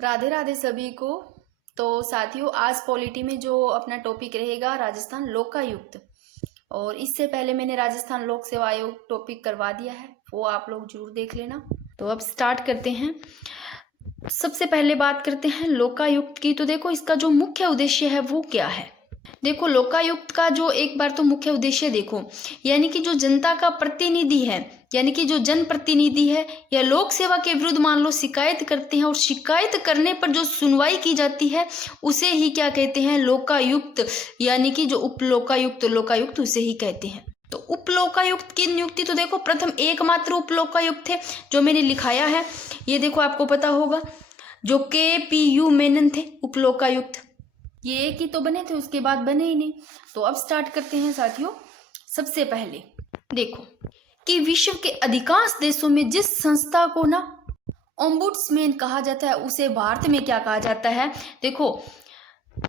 राधे राधे सभी को। तो साथियों, आज पॉलिटी में जो अपना टॉपिक रहेगा राजस्थान लोकायुक्त। और इससे पहले मैंने राजस्थान लोक सेवा आयोग टॉपिक करवा दिया है, वो आप लोग जरूर देख लेना। तो अब स्टार्ट करते हैं। सबसे पहले बात करते हैं लोकायुक्त की। तो देखो, इसका जो मुख्य उद्देश्य है वो क्या है। देखो, लोकायुक्त का जो एक बार तो मुख्य उद्देश्य देखो, यानी कि जो जनता का प्रतिनिधि है, यानी कि जो जनप्रतिनिधि है या लोक सेवा के विरुद्ध मान लो शिकायत करते हैं और शिकायत करने पर जो सुनवाई की जाती है उसे ही क्या कहते हैं, लोकायुक्त। यानी कि जो उप लोकायुक्त, लोकायुक्त उसे ही कहते हैं। तो उप लोकायुक्त की नियुक्ति तो देखो, प्रथम एकमात्र उप लोकायुक्त थे जो मैंने लिखाया है, ये देखो आपको पता होगा, जो KPU मेनन थे उप लोकायुक्त। ये एक ही तो बने थे, उसके बाद बने ही नहीं। तो अब स्टार्ट करते हैं साथियों। सबसे पहले देखो कि विश्व के अधिकांश देशों में जिस संस्था को ना ओम्बुड्समैन कहा जाता है उसे भारत में क्या कहा जाता है। देखो,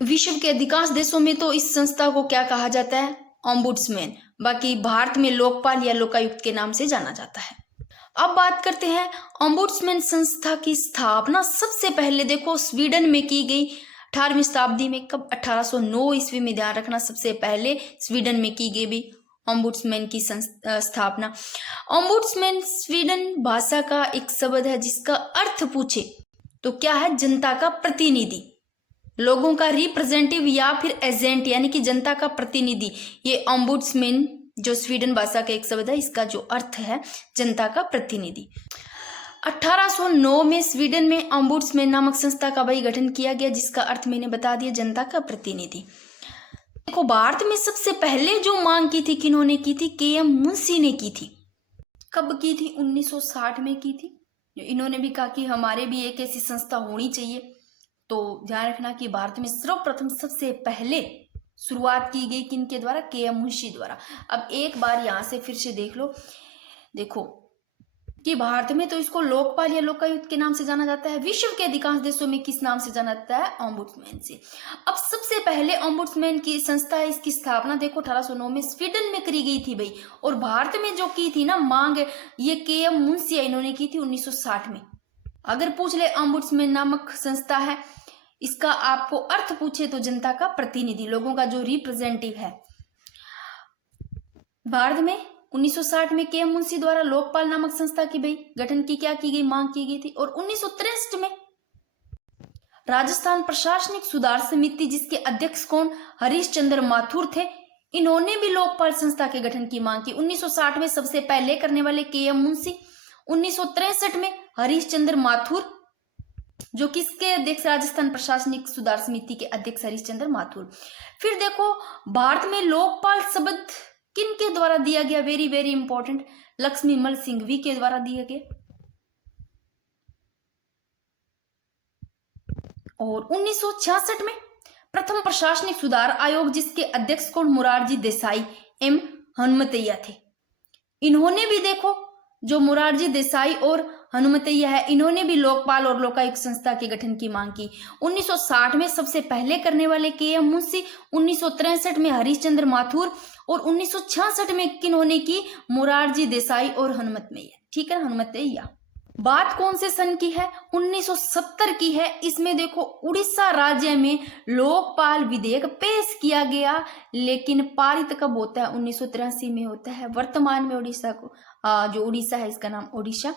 विश्व के अधिकांश देशों में तो इस संस्था को क्या कहा जाता है, ओम्बुड्समैन। बाकी भारत में लोकपाल या लोकायुक्त के नाम से जाना जाता है। अब बात करते हैं ओम्बुड्समैन संस्था की स्थापना सबसे पहले देखो स्वीडन में की गई 18वीं शताब्दी में। कब? 1809 ईस्वी में, ध्यान रखना, सबसे पहले स्वीडन में की गई भी ओम्बुड्समैन की स्थापना। ओम्बुड्समैन स्वीडन भाषा का एक शब्द है जिसका अर्थ पूछे तो क्या है, जनता का प्रतिनिधि, लोगों का रिप्रेजेंटेटिव या फिर एजेंट, यानी कि जनता का प्रतिनिधि। ये ओम्बुड्समैन जो स्वीडन भाषा का एक शब्द है, इसका जो अर्थ है जनता का प्रतिनिधि। 1809 में स्वीडन में ओम्बुड्समैन नामक संस्था का भाई गठन किया गया, जिसका अर्थ मैंने बता दिया, जनता का प्रतिनिधि। देखो, भारत में सबसे पहले जो मांग की थी किन्होंने की थी, KM मुंशी ने की थी। कब की थी? 1960 में की थी। इन्होंने भी कहा कि हमारे भी एक ऐसी संस्था होनी चाहिए। तो ध्यान रखना कि भारत में सर्वप्रथम सबसे पहले शुरुआत की गई किनके द्वारा, KM मुंशी द्वारा। अब एक बार यहाँ से फिर से देख लो, देखो कि भारत में तो इसको लोकपाल या लोकायुक्त के नाम से जाना जाता है, विश्व के अधिकांश देशों में किस नाम से जाना जाता है, ओम्बुड्समैन से। अब सबसे पहले ओम्बुड्समैन की संस्था है, इसकी स्थापना देखो 1809 में स्वीडन में करी गई थी भाई। और भारत में जो की थी ना मांग, ये KM मुंशी इन्होंने की थी 1960 में। अगर पूछ ले ओम्बुड्समैन नामक संस्था है, इसका आपको अर्थ पूछे तो जनता का प्रतिनिधि, लोगों का जो रिप्रेजेंटेटिव है। भारत में 1960 में KM मुंशी द्वारा लोकपाल नामक संस्था की भाई गठन की क्या की गई, मांग की गई थी। और 1963 में राजस्थान प्रशासनिक सुधार समिति, जिसके अध्यक्ष कौन, हरीश चंद्र माथुर थे, इन्होंने भी लोकपाल संस्था के गठन की मांग की। 1960 में सबसे पहले करने वाले KM मुंशी, 1963 में हरीश चंद्र माथुर, जो किसके अध्यक्ष, राजस्थान प्रशासनिक सुधार समिति के अध्यक्ष हरीश चंद्र माथुर। फिर देखो, भारत में लोकपाल शब्द किन के द्वारा दिया गया, very very important, Laxmimal Singhvi के द्वारा दिया गया। और 1966 में प्रथम प्रशासनिक सुधार आयोग, जिसके अध्यक्ष कौन, मुरारजी देसाई एम हनुमतैया थे। इन्होंने भी देखो, जो मुरारजी देसाई और हनुमतैया है, इन्होंने भी लोकपाल और लोकायुक्त संस्था के गठन की मांग की। 1960 में सबसे पहले करने वाले KM मुंशी, 1963 में हरीश चंद्र माथुर और 1966 में किन्होंने की, मुरारजी देसाई और हनुमतैया। ठीक है, हनुमतैया। बात कौन से सन की है, 1970 की है। इसमें देखो, उड़ीसा राज्य में लोकपाल विधेयक पेश किया गया, लेकिन पारित कब होता है, 1983 में होता है। वर्तमान में उड़ीसा को जो उड़ीसा है इसका नाम ओडिशा।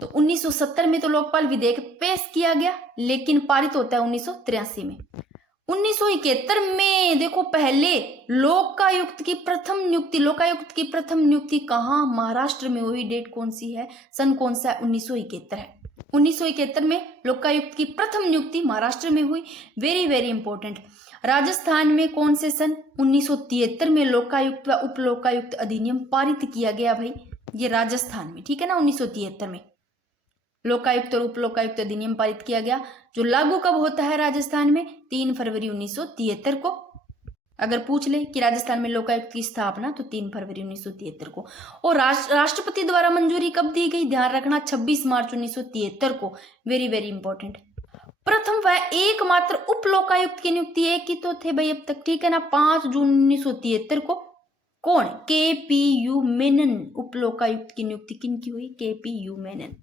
तो 1970 में तो लोकपाल विधेयक पेश किया गया, लेकिन पारित होता है 1983 में। 1971 में देखो, पहले लोकायुक्त की प्रथम नियुक्ति, लोकायुक्त की प्रथम नियुक्ति कहाँ, महाराष्ट्र में हुई। डेट कौन सी है, सन कौन सा है, 1971 है। 1971 में लोकायुक्त की प्रथम नियुक्ति महाराष्ट्र में हुई, वेरी वेरी इंपॉर्टेंट। राजस्थान में कौन से सन, 1973 में लोकायुक्त व उप लोकायुक्त अधिनियम पारित किया गया भाई, ये राजस्थान में, ठीक है ना। 1973 में लोकायुक्त और उप लोकायुक्त अधिनियम पारित किया गया, जो लागू कब होता है राजस्थान में, 3 फरवरी 1973 को। अगर पूछ ले कि राजस्थान में लोकायुक्त की स्थापना, तो 3 फरवरी 1973 को। और राष्ट्रपति द्वारा मंजूरी कब दी गई, ध्यान रखना, 26 मार्च 1973 को, वेरी वेरी इंपॉर्टेंट। प्रथम व एकमात्र उप लोकायुक्त की नियुक्ति एक ही तो थे भाई अब तक, ठीक है ना, 5 जून 1973 को। कौन, KPU मेनन। उप लोकायुक्त की नियुक्ति किन की हुई, KPU मेनन।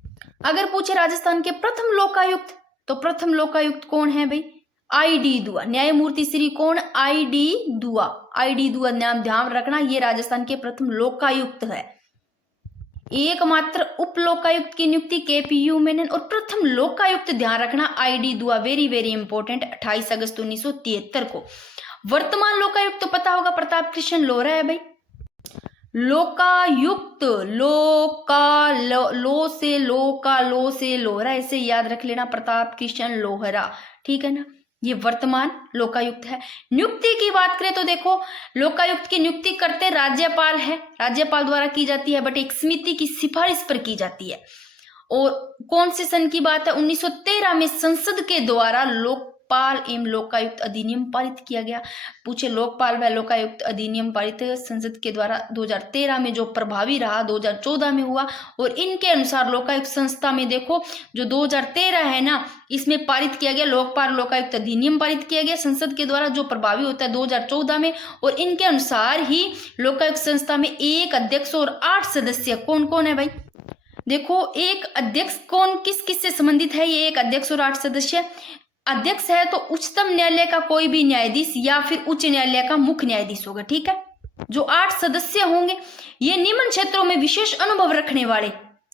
अगर पूछे राजस्थान के प्रथम लोकायुक्त, तो प्रथम लोकायुक्त कौन है भाई? ID दुआ। न्यायमूर्ति श्री कौन? ID दुआ। ID दुआ नाम ध्यान रखना, ये राजस्थान के प्रथम लोकायुक्त है। एकमात्र उप लोकायुक्त की नियुक्ति KPU मेनन, और प्रथम लोकायुक्त ध्यान रखना ID दुआ, वेरी वेरी इंपॉर्टेंट, 28 अगस्त 1973 को। वर्तमान लोकायुक्त तो पता होगा प्रताप कृष्ण लोहरा है भाई। लोकायुक्त, लो से लोहरा, इसे याद रख लेना, प्रताप कृष्ण लोहरा, ठीक है ना। ये वर्तमान लोकायुक्त है। नियुक्ति की बात करें तो देखो, लोकायुक्त की नियुक्ति करते राज्यपाल है, राज्यपाल द्वारा की जाती है, बट एक समिति की सिफारिश पर की जाती है। और कौन से सन की बात है? 1913 में संसद के द्वारा लोकपाल एवं लोकायुक्त अधिनियम पारित किया गया। पूछे लोकपाल व लोकायुक्त अधिनियम पारित संसद के द्वारा 2013 में, जो प्रभावी रहा 2014 में हुआ। और इनके अनुसार लोकायुक्त संस्था में देखो, जो 2013 है ना, इसमें पारित किया गया लोकपाल लोकायुक्त अधिनियम पारित किया गया संसद के द्वारा, जो प्रभावी होता है 2014 में। और इनके अनुसार ही लोकायुक्त संस्था में 1 अध्यक्ष और 8 सदस्य। कौन कौन है भाई? देखो, एक अध्यक्ष कौन किस किस से संबंधित है? ये 1 अध्यक्ष और 8 सदस्य। अध्यक्ष है तो उच्चतम न्यायालय का कोई भी न्यायाधीश या फिर उच्च न्यायालय का मुख्य न्यायाधीश होगा, ठीक है। जो 8 सदस्य होंगे, ये निम्न क्षेत्रों में विशेष अनुभव रखने वाले।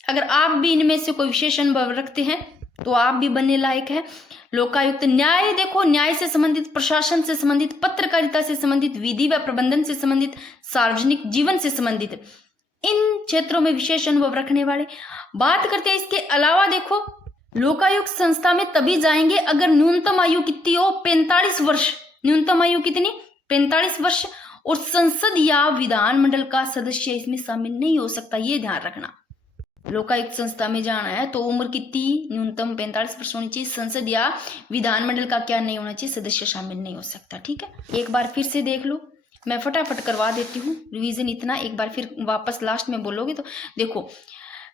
अगर आप भी इनमें से कोई विशेष अनुभव रखते हैं तो आप भी बनने लायक है। लोकायुक्त न्याय, देखो, न्याय से संबंधित, प्रशासन से संबंधित, पत्रकारिता से संबंधित, विधि व प्रबंधन से संबंधित, सार्वजनिक जीवन से संबंधित, इन क्षेत्रों में विशेष अनुभव रखने वाले। बात करते हैं इसके अलावा, देखो, लोकायुक्त संस्था में तभी जाएंगे अगर न्यूनतम आयु कितनी हो? 45 वर्ष। न्यूनतम आयु कितनी? 45 वर्ष। और संसद या विधानमंडल का सदस्य इसमें शामिल नहीं हो सकता, ये ध्यान रखना। लोकायुक्त संस्था में जाना है तो उम्र कितनी? न्यूनतम 45 वर्ष होनी चाहिए। संसद या विधानमंडल का क्या नहीं होना चाहिए? सदस्य शामिल नहीं हो सकता, ठीक है। एक बार फिर से देख लो, मैं फटाफट करवा देती हूँ रिवीजन इतना, एक बार फिर वापस लास्ट में बोलोगे तो। देखो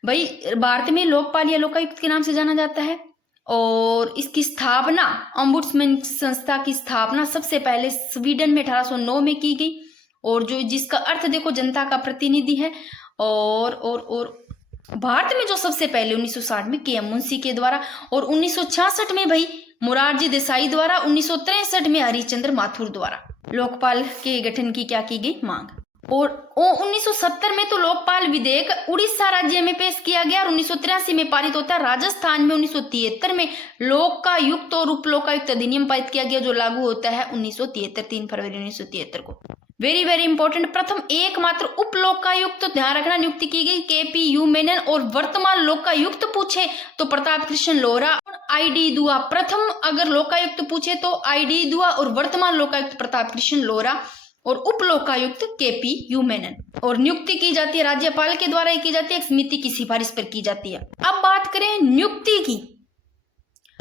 भाई, भारत में लोकपाल या लोकायुक्त के नाम से जाना जाता है, और इसकी स्थापना, ओम्बुड्समैन संस्था की स्थापना सबसे पहले स्वीडन में 1809 में की गई, और जो जिसका अर्थ देखो जनता का प्रतिनिधि है। और भारत में जो सबसे पहले 1960 में KM मुंशी के द्वारा, और 1966 में भाई मोरारजी देसाई द्वारा, 1963 में हरिश्चंद्र माथुर द्वारा लोकपाल के गठन की क्या की गई? मांग। और 1970 में तो लोकपाल विधेयक उड़ीसा राज्य में पेश किया गया, और 1983 में पारित होता है। राजस्थान में 1973 में लोकायुक्त और उप लोकायुक्त अधिनियम पारित किया गया, जो लागू होता है 1973, 3 फरवरी 1973 को। वेरी वेरी इंपॉर्टेंट, प्रथम एकमात्र उप लोकायुक्त, तो ध्यान रखना, नियुक्ति की गई KPU मेनन। और वर्तमान लोकायुक्त पूछे तो प्रताप कृष्ण लोहरा, ID दुआ। प्रथम अगर लोकायुक्त पूछे तो ID दुआ, और वर्तमान लोकायुक्त प्रताप कृष्ण लोहरा, और उप लोकायुक्त KPU मेनन। और नियुक्ति की जाती है राज्यपाल के द्वारा ही की जाती है, एक समिति की सिफारिश पर की जाती है। अब बात करें नियुक्ति की,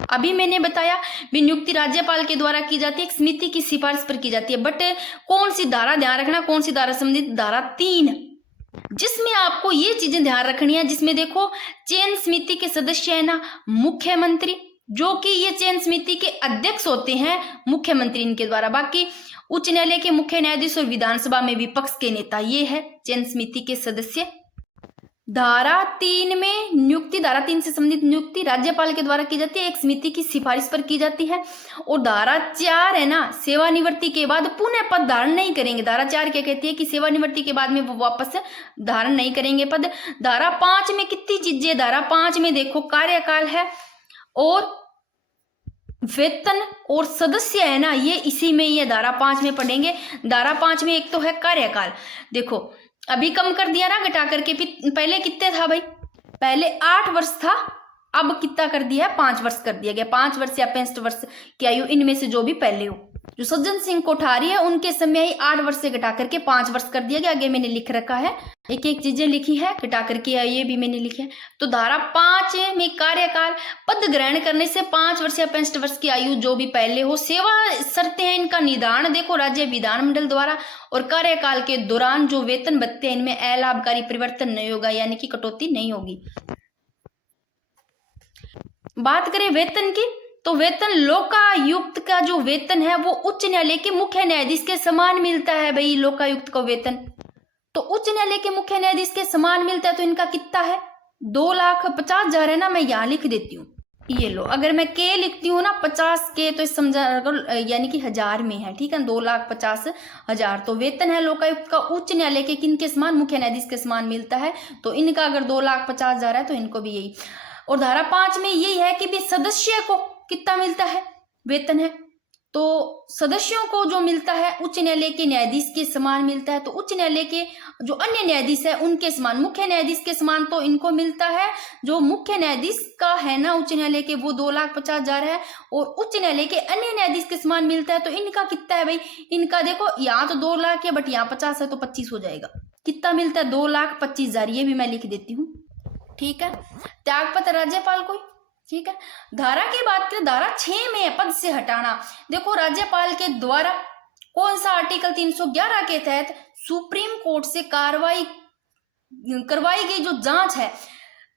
अभी मैंने बताया भी नियुक्ति राज्यपाल के द्वारा की जाती है, एक समिति की सिफारिश पर की जाती है। बट कौन सी धारा? ध्यान रखना, कौन सी धारा संबंधित? धारा 3, जिसमें आपको ये चीजें ध्यान रखनी है, जिसमें देखो चयन समिति के सदस्य है ना मुख्यमंत्री, जो कि ये चयन समिति के अध्यक्ष होते हैं मुख्यमंत्री इनके द्वारा। बाकी उच्च न्यायालय के मुख्य न्यायाधीश और विधानसभा में विपक्ष के नेता, ये है चयन समिति के सदस्य। धारा 3 में नियुक्ति, धारा 3 से संबंधित नियुक्ति राज्यपाल के द्वारा की जाती है, एक समिति की सिफारिश पर की जाती है। और धारा 4 है ना, सेवानिवृत्ति के बाद पुनः पद धारण नहीं करेंगे। धारा 4 क्या कहती है कि सेवानिवृत्ति के बाद में वो वापस धारण नहीं करेंगे पद। धारा 5 में कितनी चीजें? धारा 5 में देखो कार्यकाल है, और वेतन, और सदस्य है ना, ये इसी में ही है, धारा 5 में पढ़ेंगे। धारा 5 में एक तो है कार्यकाल, देखो अभी कम कर दिया ना घटा करके, पहले कितने था भाई? पहले 8 वर्ष था, अब कितना कर दिया है? 5 वर्ष कर दिया गया। 5 वर्ष या 65 वर्ष की आयु, इनमें से जो भी पहले हो। जो सज्जन सिंह कोठारी है उनके समय ही 8 वर्ष से घटा करके 5 वर्ष कर दिया गया। आगे मैंने लिख रखा है, एक एक चीजें लिखी है, घटा करके ये भी मैंने लिखे है। तो धारा 5 में कार्यकाल, पद ग्रहण करने से 5 वर्ष या 65 वर्ष की आयु जो भी पहले हो। सेवा शर्तें हैं इनका निर्धारण देखो राज्य विधानमंडल द्वारा, और कार्यकाल के दौरान जो वेतन भत्ते हैं इनमें अलाभकारी परिवर्तन नहीं होगा, यानी कि कटौती नहीं होगी। बात करें वेतन की, तो वेतन लोकायुक्त का जो वेतन है वो उच्च न्यायालय के मुख्य न्यायाधीश के समान मिलता है भाई। लोकायुक्त का वेतन तो उच्च न्यायालय के मुख्य न्यायाधीश के समान मिलता है। तो इनका कितना है? 2,50,000 है ना, मैं यहाँ लिख देती हूँ। ये लो, अगर मैं के लिखती हूँ ना 50 के, तो समझा यानी कि 1000 में है, ठीक है, 2,50,000। तो वेतन है लोकायुक्त का उच्च न्यायालय के किन के समान, मुख्य न्यायाधीश के समान मिलता है। तो इनका अगर 2,50,000 है तो इनको भी यही। और धारा 5 में यही है कि भी सदस्य को कितना मिलता है वेतन है, तो सदस्यों को जो मिलता है उच्च न्यायालय के न्यायाधीश के समान मिलता है। तो उच्च न्यायालय के जो अन्य न्यायाधीश है उनके समान, मुख्य न्यायाधीश के समान तो इनको मिलता है। जो मुख्य न्यायाधीश का है ना उच्च न्यायालय के, वो 2,50,000 है, और उच्च न्यायालय के अन्य न्यायाधीश के समान मिलता है। तो इनका कितना है भाई, इनका देखो यहाँ तो 2 लाख है, बट यहाँ 50 है तो 25 हो जाएगा। कितना मिलता है, 2,25,000। ये भी मैं लिख देती हूँ, ठीक है। त्यागपत्र राज्यपाल को, ठीक है। धारा की बात करें, धारा 6 में है पद से हटाना। देखो राज्यपाल के द्वारा कौन सा आर्टिकल 311 के तहत सुप्रीम कोर्ट से करवाई गई जो जांच है,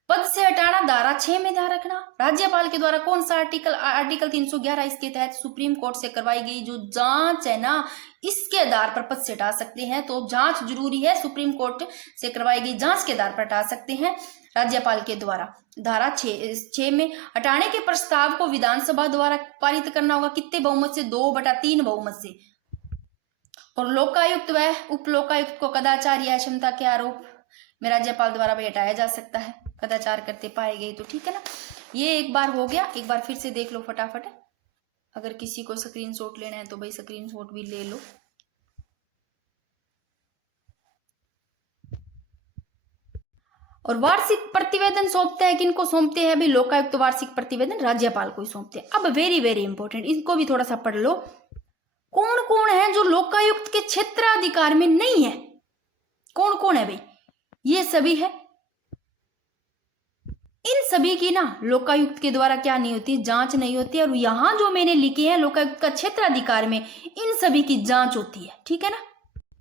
पद से हटाना धारा 6 में ध्यान रखना। राज्यपाल के द्वारा कौन सा आर्टिकल 311, इसके तहत सुप्रीम कोर्ट से करवाई गई जो जांच है ना, इसके आधार पर पद से हटा सकते हैं। तो जांच जरूरी है, सुप्रीम कोर्ट से करवाई गई जांच के आधार पर हटा सकते हैं राज्यपाल के द्वारा। धारा 6 में हटाने के प्रस्ताव को विधानसभा द्वारा पारित करना होगा, कितने बहुमत से, 2/3 बहुमत से। और लोकायुक्त व उप लोकायुक्त को कदाचार या क्षमता के आरोप में राज्यपाल द्वारा भी हटाया जा सकता है, कदाचार करते पाए गए तो, ठीक है ना। ये एक बार हो गया, एक बार फिर से देख लो फटाफट। अगर किसी को स्क्रीनशॉट लेना है तो भाई स्क्रीनशॉट भी ले लो। और वार्षिक प्रतिवेदन सौंपते हैं, किनको सौंपते हैं भी, लोकायुक्त वार्षिक प्रतिवेदन राज्यपाल को ही सौंपते हैं। अब वेरी वेरी इंपॉर्टेंट, इनको भी थोड़ा सा पढ़ लो। कौन कौन है जो लोकायुक्त के क्षेत्राधिकार में नहीं है, कौन कौन है भाई, ये सभी है। इन सभी की ना लोकायुक्त के द्वारा क्या नहीं होती, जांच नहीं होती। और यहां जो मैंने लिखे हैं लोकायुक्त का क्षेत्राधिकार में, इन सभी की जांच होती है, ठीक है ना।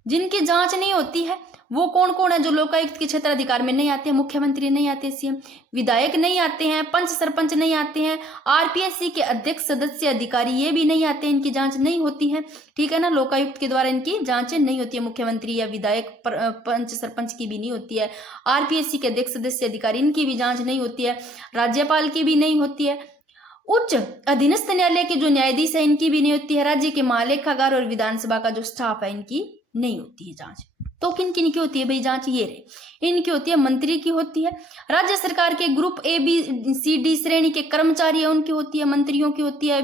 जिनकी जांच नहीं होती है वो कौन कौन है, जो लोकायुक्त के क्षेत्राधिकार में नहीं आते हैं, मुख्यमंत्री नहीं आते, सीएम, विधायक नहीं आते हैं, पंच सरपंच नहीं आते हैं, आरपीएससी के अध्यक्ष सदस्य अधिकारी ये भी नहीं आते हैं, इनकी जांच नहीं होती है, ठीक है ना। लोकायुक्त के द्वारा इनकी जांचें नहीं होती है, मुख्यमंत्री या विधायक पंच सरपंच की भी नहीं होती है, आरपीएससी के अध्यक्ष सदस्य अधिकारी इनकी भी जांच नहीं होती है, राज्यपाल की भी नहीं होती है, उच्च अधीनस्थ न्यायालय के जो न्यायाधीश है इनकी भी नहीं होती है, राज्य के महालेखागार और विधानसभा का जो स्टाफ है इनकी नहीं होती है जांच। तो किन किन की होती है भाई जांच, ये रहे, इनकी होती है, मंत्री की होती है, राज्य सरकार के ग्रुप ABCD श्रेणी के कर्मचारी है उनकी होती है, मंत्रियों की होती है,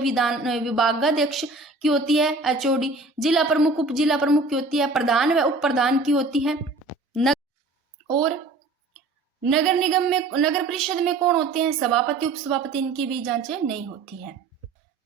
विभागाध्यक्ष की होती है, HOD, जिला प्रमुख उप जिला प्रमुख की होती है, प्रधान व उप प्रधान की होती है। और नगर निगम में, नगर परिषद में कौन होते हैं, सभापति उप सभापति, इनकी भी जांचें नहीं होती है।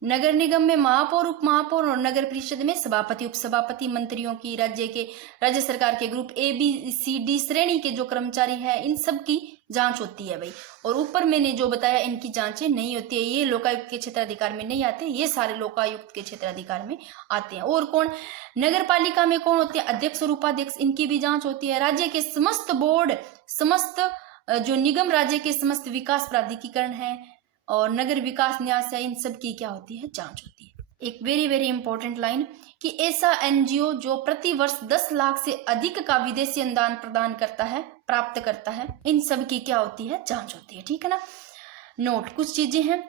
नगर निगम में महापौर उप महापौर, और नगर परिषद में सभापति उप सभापति, मंत्रियों की, राज्य सरकार के ग्रुप ABCD श्रेणी के जो कर्मचारी है इन सब की जांच होती है भाई। और ऊपर मैंने जो बताया इनकी जांचें नहीं होती है, ये लोकायुक्त के क्षेत्राधिकार में नहीं आते, ये सारे लोकायुक्त के क्षेत्राधिकार में आते हैं। और कौन, नगर पालिका में कौन होते हैं, अध्यक्ष और उपाध्यक्ष, इनकी भी जांच होती है। राज्य के समस्त बोर्ड, समस्त जो निगम, राज्य के समस्त विकास प्राधिकरण है और नगर विकास न्यास है, इन सब की क्या होती है, जांच होती है। एक वेरी वेरी इंपॉर्टेंट लाइन कि ऐसा NGO जो प्रति वर्ष 10 लाख से अधिक का विदेशी अनुदान प्रदान करता है, प्राप्त करता है, इन सब की क्या होती है, जांच होती है, ठीक है ना। नोट, कुछ चीजें हैं,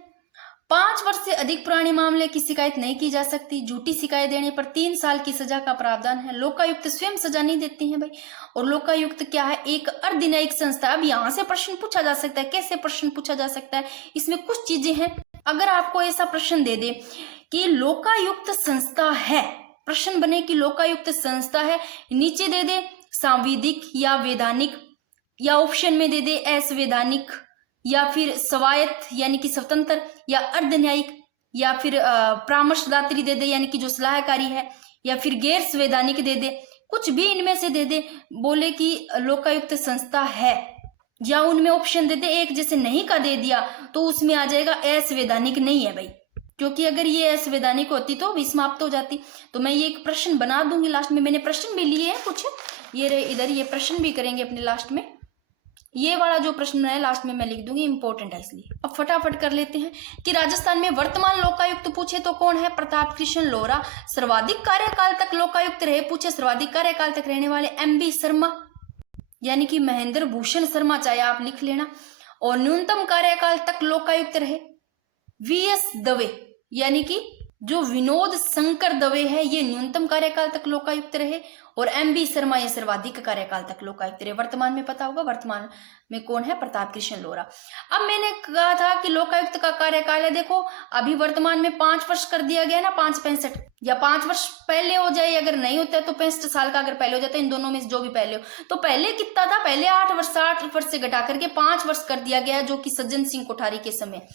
5 वर्ष से अधिक पुराने मामले की शिकायत नहीं की जा सकती, झूठी शिकायत देने पर 3 साल की सजा का प्रावधान है, लोकायुक्त स्वयं सजा नहीं देते हैं भाई। और लोकायुक्त क्या है, एक अर्धन्यायिक संस्था। अब यहाँ से प्रश्न पूछा जा सकता है, कैसे प्रश्न पूछा जा सकता है, इसमें कुछ चीजें हैं। अगर आपको ऐसा प्रश्न दे दे कि लोकायुक्त संस्था है, प्रश्न बने कि लोकायुक्त संस्था है, नीचे दे दे सांविधिक या वैधानिक, या ऑप्शन में दे दे असंवैधानिक, या फिर स्वायत्त यानी कि स्वतंत्र, या अर्धन्यायिक, या फिर परामर्शदात्री दे दे यानी कि जो सलाहकारी है, या फिर गैर संवैधानिक दे दे, कुछ भी इनमें से दे दे, बोले कि लोकायुक्त संस्था है, या उनमें ऑप्शन दे दे एक, जैसे नहीं का दे दिया तो उसमें आ जाएगा असंवैधानिक नहीं है भाई, क्योंकि अगर ये असंवैधानिक होती तो भी समाप्त हो जाती। तो मैं ये एक प्रश्न बना दूंगी लास्ट में, मैंने प्रश्न भी लिए हैं कुछ, ये रहे इधर, ये प्रश्न भी करेंगे अपने लास्ट में, ये वाला जो प्रश्न है लास्ट में मैं लिख दूंगी, इंपॉर्टेंट है इसलिए। अब फटाफट कर लेते हैं कि राजस्थान में वर्तमान लोकायुक्त पूछे तो कौन है, प्रताप कृष्ण लोहरा। सर्वाधिक कार्यकाल तक लोकायुक्त रहे पूछे, सर्वाधिक कार्यकाल तक रहने वाले MB शर्मा यानी कि महेंद्र भूषण शर्मा, चाहे आप लिख लेना। और न्यूनतम कार्यकाल तक लोकायुक्त रहे वीएस दवे यानी कि जो विनोद शंकर दवे है ये न्यूनतम कार्यकाल तक लोकायुक्त रहे, और एमबी शर्मा ये सर्वाधिक कार्यकाल तक लोकायुक्त रहे। वर्तमान में पता होगा वर्तमान में कौन है, प्रताप कृष्ण लोरा। अब मैंने कहा था कि लोकायुक्त का कार्यकाल है, देखो अभी वर्तमान में 5 वर्ष कर दिया गया ना, 5-65 या 5 वर्ष पहले हो जाए, अगर नहीं होता है तो 65 साल का अगर पहले हो जाता है, इन दोनों में से जो भी पहले हो। तो पहले कितना था, पहले 8 वर्ष, 8 वर्ष से घटा करके 5 वर्ष कर दिया गया, जो कि सज्जन सिंह कोठारी के समय।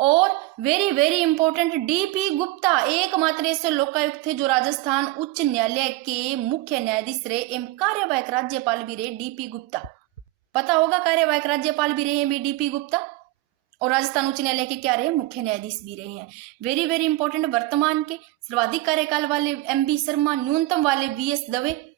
और very very important, DP Gupta एकमात्र ऐसे लोकायुक्त थे जो राजस्थान उच्च न्यायालय के मुख्य न्यायाधीश रहे एवं कार्यवाहक राज्यपाल भी रहे। डीपी गुप्ता पता होगा, कार्यवाहक राज्यपाल भी रहे हैं भी डीपी गुप्ता, और राजस्थान उच्च न्यायालय के क्या रहे, मुख्य न्यायाधीश भी रहे हैं। वेरी वेरी इंपॉर्टेंट, वर्तमान के सर्वाधिक कार्यकाल वाले एमबी शर्मा, न्यूनतम वाले वीएस दवे।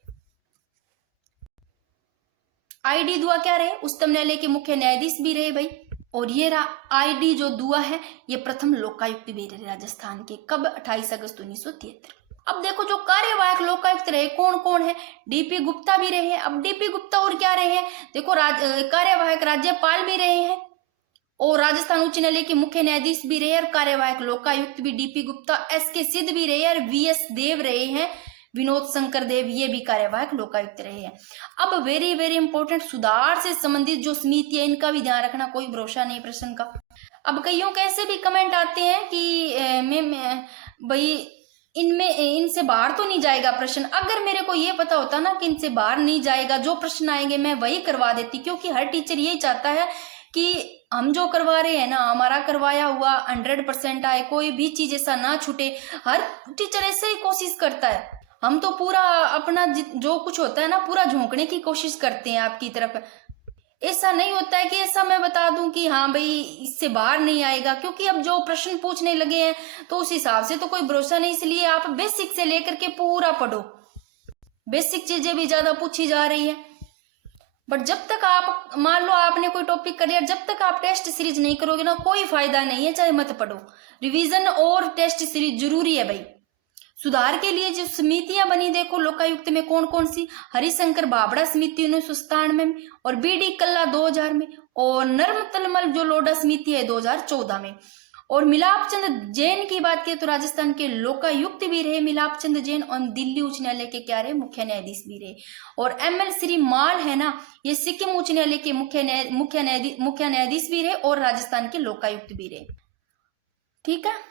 आईडी दुआ क्या रहे, उच्चतम न्यायालय के मुख्य न्यायाधीश भी रहे भाई। और ये रहा आईडी जो दुआ है, ये प्रथम लोकायुक्त भी रहे राजस्थान के, कब, 28 अगस्त 1973। अब देखो जो कार्यवाहक लोकायुक्त रहे कौन कौन है, डीपी गुप्ता भी रहे हैं। अब डीपी गुप्ता और क्या रहे हैं, देखो कार्यवाहक राज्यपाल भी रहे हैं, और राजस्थान उच्च न्यायालय के मुख्य न्यायाधीश भी रहे, और कार्यवाहक लोकायुक्त भी डीपी गुप्ता, एसके सिद्ध भी रहे, और वीएस देव रहे हैं, विनोद शंकर देव, ये भी कार्यवाहक लोकायुक्त रहे हैं। अब वेरी वेरी इंपॉर्टेंट, सुधार से संबंधित जो समिति है इनका भी ध्यान रखना, कोई भरोसा नहीं प्रश्न का। अब कईयों के ऐसे भी कमेंट आते हैं कि मैं भाई इनमें इनसे बाहर तो नहीं जाएगा प्रश्न। अगर मेरे को ये पता होता ना कि इनसे बाहर नहीं जाएगा, जो प्रश्न आएंगे मैं वही करवा देती, क्योंकि हर टीचर यही चाहता है कि हम जो करवा रहे हैं ना, हमारा करवाया हुआ 100% आए, कोई भी चीज ऐसा ना छूटे। हर टीचर ऐसे ही कोशिश करता है, हम तो पूरा अपना जो कुछ होता है ना पूरा झोंकने की कोशिश करते हैं आपकी तरफ। ऐसा नहीं होता है कि ऐसा मैं बता दूं कि हाँ भाई इससे बाहर नहीं आएगा, क्योंकि अब जो प्रश्न पूछने लगे हैं तो उस हिसाब से तो कोई भरोसा नहीं। इसलिए आप बेसिक से लेकर के पूरा पढ़ो, बेसिक चीजें भी ज्यादा पूछी जा रही है। बट जब तक आप मान लो आपने कोई टॉपिक कर लिया, जब तक आप टेस्ट सीरीज नहीं करोगे ना कोई फायदा नहीं है, चाहे मत पढ़ो। रिवीजन और टेस्ट सीरीज जरूरी है भाई। सुधार के लिए जो समितियां बनी देखो लोकायुक्त में कौन कौन सी, हरिशंकर बाबड़ा समिति 1997 में, और बीडी कल्ला 2000 में, और नर्म तलमल जो लोडा समिति है 2014 में। और मिलाप चंद जैन की बात करें तो राजस्थान के लोकायुक्त भी रहे मिलाप चंद जैन, और दिल्ली उच्च न्यायालय के क्या रहे, मुख्य न्यायाधीश भी रहे। और एमएल श्री माल है ना, ये सिक्किम उच्च न्यायालय के मुख्य न्यायाधीश भी रहे, और राजस्थान के लोकायुक्त भी रहे। ठीक है,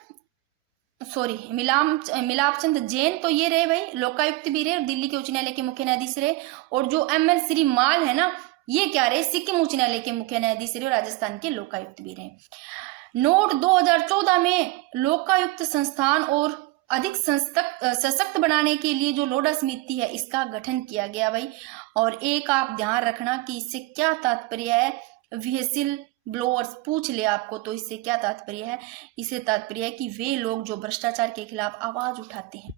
सॉरी, मिलाप चंद जैन तो ये रहे भाई, लोकायुक्त भी रहे और दिल्ली के उच्च न्यायालय के मुख्य न्यायाधीश रहे। और जो एमएल श्री माल है ना, ये क्या रहे, सिक्किम उच्च न्यायालय के मुख्य न्यायाधीश रहे और राजस्थान के लोकायुक्त भी रहे। नोट 2014 में लोकायुक्त संस्थान और अधिक सशक्त बनाने के लिए जो लोडा समिति है इसका गठन किया गया भाई। और एक आप ध्यान रखना कि इससे क्या तात्पर्य है, व्हीसिल ब्लोअर्स पूछ ले आपको तो इससे क्या तात्पर्य है, इससे तात्पर्य है कि वे लोग जो भ्रष्टाचार के खिलाफ आवाज उठाते हैं।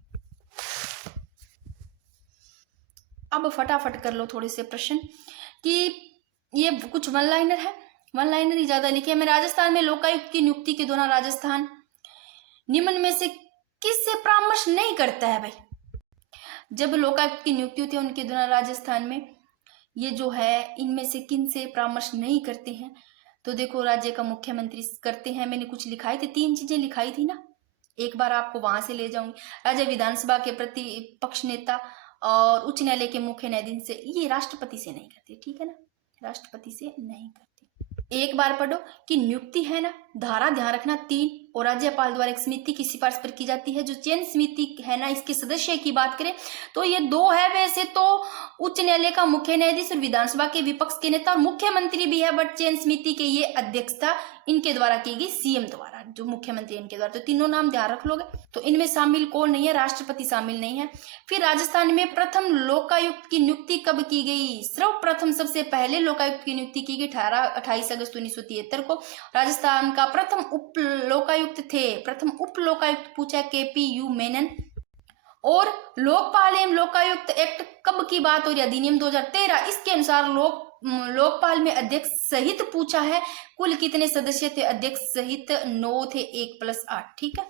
अब फटाफट कर लो थोड़े से प्रश्न कि ये कुछ वन लाइनर है, वन लाइनर ही ज्यादा लिखे। मैं राजस्थान में लोकायुक्त की नियुक्ति के दौरान राजस्थान निम्न में से किससे परामर्श नहीं करता है भाई। जब लोकायुक्त की नियुक्ति होती है उनके दौरान राजस्थान में ये जो है इनमें से किन से परामर्श नहीं करते हैं, तो देखो राज्य का मुख्यमंत्री करते हैं। मैंने कुछ लिखाई थी, 3 चीजें लिखाई थी ना, एक बार आपको वहां से ले जाऊंगी। राज्य विधानसभा के प्रतिपक्ष नेता और उच्च न्यायालय के मुख्य न्यायाधीश से, ये राष्ट्रपति से नहीं करते, ठीक है ना, राष्ट्रपति से नहीं करते। एक बार पढ़ो कि नियुक्ति है ना, धारा ध्यान रखना 3, और राज्यपाल द्वारा एक समिति की सिफारिश पर की जाती है। जो चयन समिति है ना, इसके सदस्य की बात करें तो ये 2 है। वैसे तो उच्च न्यायालय का मुख्य न्यायाधीश और विधानसभा के विपक्ष के नेता और मुख्यमंत्री भी है, बट चयन समिति के ये अध्यक्षता इनके द्वारा की गई, सीएम द्वारा, जो मुख्यमंत्री इनके द्वारा। तो तीनों नाम ध्यान रख लोगे। तो इनमें शामिल कौन नहीं है, राष्ट्रपति शामिल नहीं है। फिर राजस्थान में प्रथम लोकायुक्त की नियुक्ति कब की गई, सर्वप्रथम सबसे पहले लोकायुक्त की नियुक्ति की गई 28 अगस्त 1973 को। राजस्थान का प्रथम उप लोकायुक्त पूछा केपी यू मेनन। और लोकपाल एवं लोकायुक्त एक्ट कब की बात हो रही है, अधिनियम 2013, इसके अनुसार लोकपाल में अध्यक्ष सहित पूछा है। कुल कितने सदस्य थे अध्यक्ष सहित, 9 थे, 1+8, ठीक है।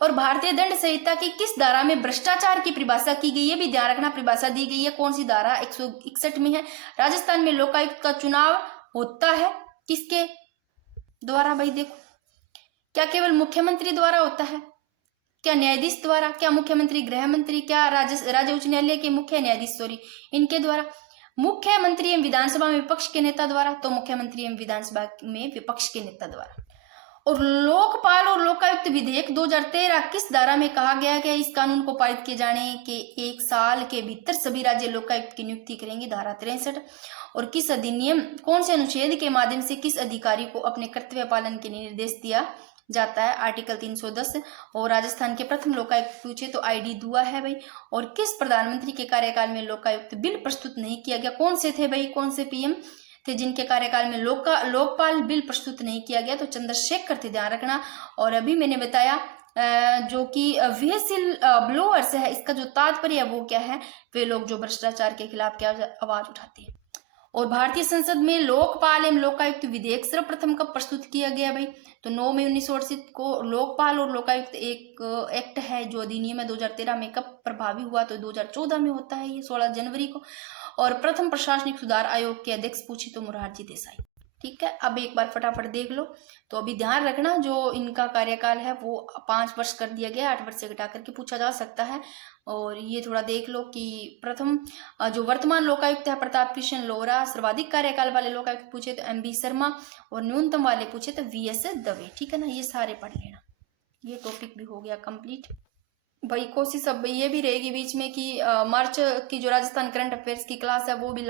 और भारतीय दंड संहिता की किस धारा में भ्रष्टाचार की परिभाषा की गई है, भी ध्यान रखना, परिभाषा दी गई है कौन सी धारा, 161 में है। राजस्थान में लोकायुक्त का चुनाव होता है किसके द्वारा भाई, देखो क्या केवल मुख्यमंत्री द्वारा होता है? क्या न्यायाधीश द्वारा? क्या मुख्यमंत्री, गृह मंत्री, क्या राज्य उच्च न्यायालय के मुख्य न्यायाधीश, सॉरी, इनके द्वारा? मुख्यमंत्री एवं विधानसभा में विपक्ष के नेता द्वारा, तो मुख्यमंत्री एवं विधानसभा में विपक्ष के नेता द्वारा। और लोकपाल और लोकायुक्त विधेयक 2013 किस धारा में कहा गया है कि इस कानून को पारित किए जाने के 1 साल के भीतर सभी राज्य लोकायुक्त की नियुक्ति करेंगे? धारा 63। और किस अधिनियम, कौन से अनुच्छेद के माध्यम से किस अधिकारी को अपने कर्तव्य पालन के लिए निर्देश दिया जाता है? आर्टिकल 310। और राजस्थान के प्रथम लोकायुक्त पूछे तो ID दुआ है भाई। और किस प्रधानमंत्री के कार्यकाल में लोकायुक्त बिल प्रस्तुत नहीं किया गया? कौन से थे भाई, कौन से PM थे जिनके कार्यकाल में लोकपाल बिल प्रस्तुत नहीं किया गया? तो चंद्रशेखर थे, ध्यान रखना। और अभी मैंने बताया जो कि व्हीसिल ब्लोअर्स है, इसका जो तात्पर्य है वो क्या है? वे लोग जो भ्रष्टाचार के खिलाफ क्या आवाज उठाते हैं। और भारतीय संसद में लोकपाल एवं लोकायुक्त विधेयक सर्वप्रथम कब प्रस्तुत किया गया भाई? तो 9 मई 1968 को लोकपाल और लोकायुक्त एक एक्ट है जो अधिनियम है 2013 में कब प्रभावी हुआ? तो 2014 में होता है ये, 16 जनवरी को। और प्रथम प्रशासनिक सुधार आयोग के अध्यक्ष पूछे तो मोरारजी देसाई। ठीक है, अब एक बार फटाफट देख लो। तो अभी ध्यान रखना जो इनका कार्यकाल है वो 5 वर्ष कर दिया गया, 8 वर्ष से घटा करके पूछा जा सकता है। और ये थोड़ा देख लो कि प्रथम जो वर्तमान लोकायुक्त है प्रताप कृष्ण लोहरा, सर्वाधिक कार्यकाल वाले लोकायुक्त पूछे तो MB शर्मा, और न्यूनतम वाले पूछे तो VS दवे। ठीक है ना, ये सारे पढ़ लेना। ये टॉपिक भी हो गया कंप्लीट भाई। कोशिश अब ये भी रहेगी बीच में कि मार्च की जो राजस्थान करंट अफेयर्स की क्लास है वो भी